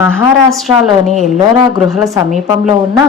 మహారాష్ట్రలోని ఎల్లోరా గృహల సమీపంలో ఉన్న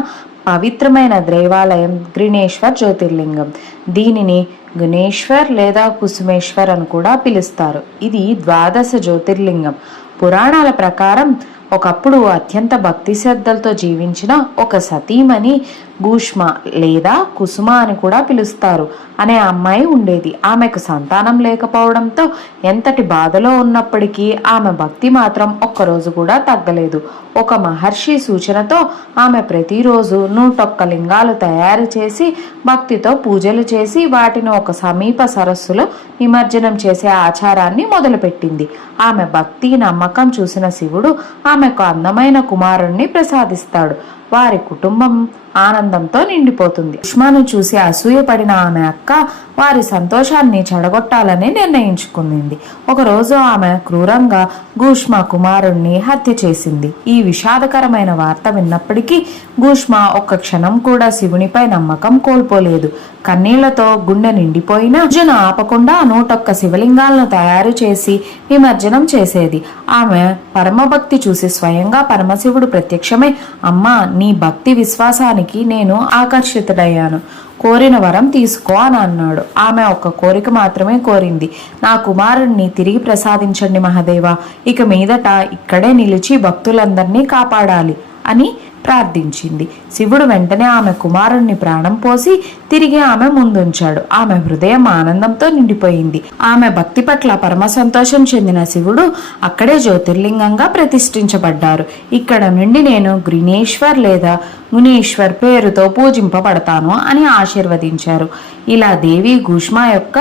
పవిత్రమైన దేవాలయం గ్రినేశ్వర్ జ్యోతిర్లింగం. దీనిని గుణేశ్వర్ లేదా కుసుమేశ్వర్ అని కూడా పిలుస్తారు. ఇది ద్వాదశ జ్యోతిర్లింగం. పురాణాల ప్రకారం ఒకప్పుడు అత్యంత భక్తి శ్రద్ధలతో జీవించిన ఒక సతీమణి భూష్మ లేదా కుసుమ అని కూడా పిలుస్తారు. అనే అమ్మాయి ఉండేది. ఆమెకు సంతానం లేకపోవడంతో ఎంతటి బాధలో ఉన్నప్పటికీ ఆమె భక్తి మాత్రం ఒక్కరోజు కూడా తగ్గలేదు. ఒక మహర్షి సూచనతో ఆమె ప్రతిరోజు నూటొక్క లింగాలు తయారు చేసి భక్తితో పూజలు చేసి వాటిని ఒక సమీప సరస్సులో నిమజ్జనం చేసే ఆచారాన్ని మొదలుపెట్టింది. ఆమె భక్తి నమ్మకం చూసిన శివుడు ఆమెకు అందమైన కుమారుణ్ణి ప్రసాదిస్తాడు. వారి కుటుంబం ఆనందంతో నిండిపోతుంది. సుష్మాను చూసి అసూయపడిన ఆమె అక్క వారి సంతోషాన్ని చెడగొట్టాలని నిర్ణయించుకుంది ఒకరోజు ఆమె క్రూరంగా గూష్మ కుమారుణ్ణి హత్య చేసింది. ఈ విషాదకరమైన వార్త విన్నప్పటికీ గూష్మ ఒక్క క్షణం కూడా శివునిపై నమ్మకం కోల్పోలేదు. కన్నీళ్ళతో గుండె నిండిపోయిన అర్జున ఆపకుండా నూటొక్క శివలింగాలను తయారు చేసి నిమజ్జనం చేసేది. ఆమె పరమభక్తి చూసి స్వయంగా పరమశివుడు ప్రత్యక్షమై అమ్మా నీ భక్తి విశ్వాసానికి నేను ఆకర్షితుడయ్యాను. కోరిన వరం తీసుకో అని అన్నాడు. ఆమె ఒక్క కోరిక మాత్రమే కోరింది. నా కుమారుణ్ణి తిరిగి ప్రసాదించండి మహదేవ. ఇక మీదట ఇక్కడే నిలిచి భక్తులందరినీ కాపాడాలి అని ప్రార్థించింది. శివుడు వెంటనే ఆమె కుమారుణ్ణి ప్రాణం పోసి తిరిగి ఆమె ముందుంచాడు. ఆమె హృదయం ఆనందంతో నిండిపోయింది. ఆమె భక్తి పట్ల పరమ సంతోషం చెందిన శివుడు అక్కడే జ్యోతిర్లింగంగా ప్రతిష్ఠించబడ్డారు. ఇక్కడ నుండి నేను గ్రీనేశ్వర్ లేదా మునీశ్వర్ పేరుతో పూజింపబడతాను అని ఆశీర్వదించారు. ఇలా దేవి గుష్మా యొక్క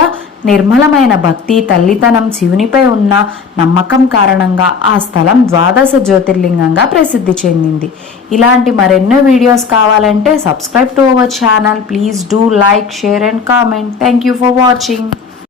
నిర్మలమైన భక్తి తల్లితనం శివునిపై ఉన్న నమ్మకం కారణంగా ఆ స్థలం ద్వాదశ జ్యోతిర్లింగంగా ప్రసిద్ధి చెందింది. ఇలాంటి మరెన్నో వీడియోస్ కావాలంటే subscribe to our channel. Please do like share and comment thank you for watching